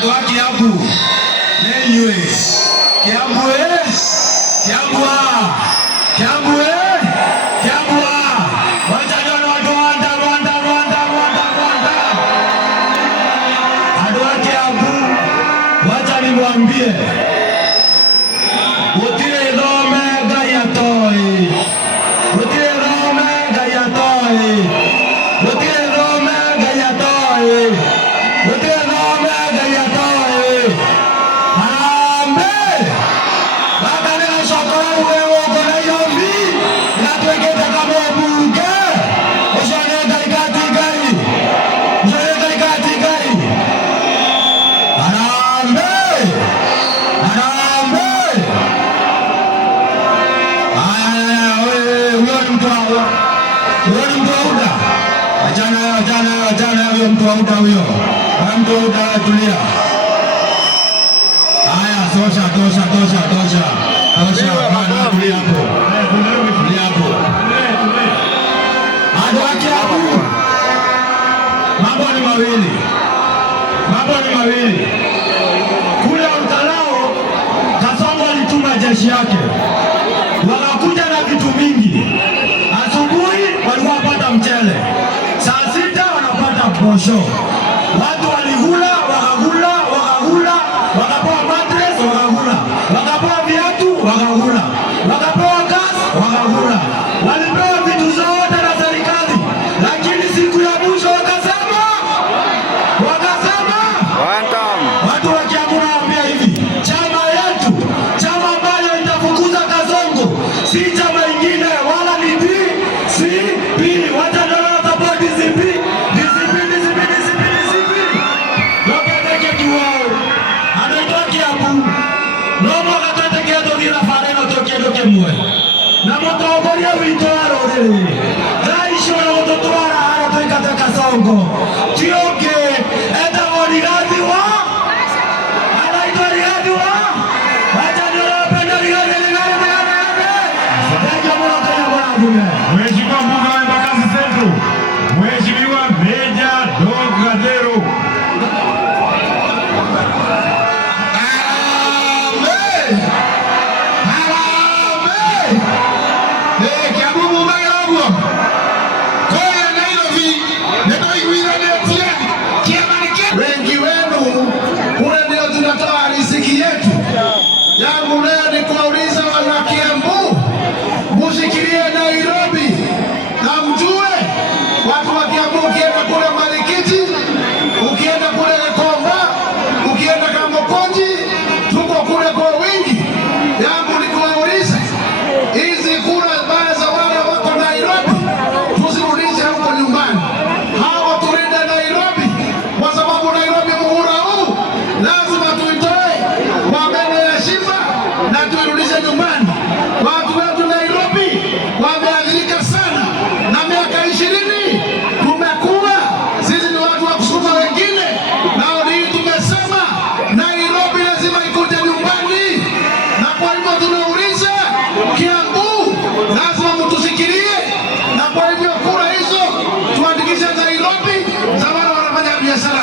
Adwa Kiambu. Nenywe. Kiambu Kiambu Kiambu Kiambu. Wacha ndio Rwanda. Adwa Kiambu. Wacha nimwambie. Utile Rome gayatoi. Utile Rome gayatoi. Utile Rome gayatoi. Utile Rome gayatoi. Harambe. Baba ni shokora wewe kwa yombi. Na twekete kama bunge. Ushone katikati gari. Ushone katikati gari. Harambe. Harambe. Ajana huyo mtu wa muda huyo. Mtu wa muda tulia. Haya, tosha. Bana tulia hapo. Tulia hapo. Adwa Kiambu. Mambo ni mawili. Kule Utalao Kasongo alituma jeshi yake. Wakakuja na vitu mingi. Asubuhi walikuwa wanapata mchele. Saa 6 wanapata posho. Watu walikula, wakakula, wakapewa mattress, wakakula. Wakapewa viatu, wakakula. Wakapewa gas, wakakula. Walipewa vitu zote na serikali. Lakini siku ya mwisho wakasema watu wa Kiambu waambia hivi, chama yetu, chama ambayo itafukuza Kasongo, si chama ingine wala ni DCP. Wacha ndio support DCP. Lokete kiwao. Anaitwa Kiambu. Nomo katete kiato dira fareno toke mwe. Na motogoria witwaro riri. Raisho na mototwara hara toikata Kasongo. Tioke eta Rigathi wa. Anaitwa Rigathi wa. Wacha ndio penda Rigathi. Mheshimiwa Mbunge wa Embakasi Central, Mheshimiwa Meja Dog Gadero. Wengi wenu kule ndio tunatoa riziki yetu. Yangu leo ni kuwauliza wana Kiambu, mushikilie Nairobi na mjue watu wa Kiambu, ukienda kule Marikiti, ukienda kule Komba, ukienda Kamukunji, tuko kule kwa wingi. Yangu ni kuwauliza hizi kura baya za wale wako Nairobi tusirudishe huko nyumbani. Hawa tulinde Nairobi kwa sababu Nairobi muhula huu lazima tuitoe kwa meno ya shimba na tuirudishe nyumbani. Watu wetu Nairobi wameadhirika sana na miaka 20 tumekuwa sisi ni watu wa kusukuma wengine, na hii tumesema Nairobi lazima ikuje nyumbani. Na kwa hivyo tunauliza Kiambu, lazima mtusikilie, na kwa hivyo kura hizo tuandikishe Nairobi za wale wanafanya biashara.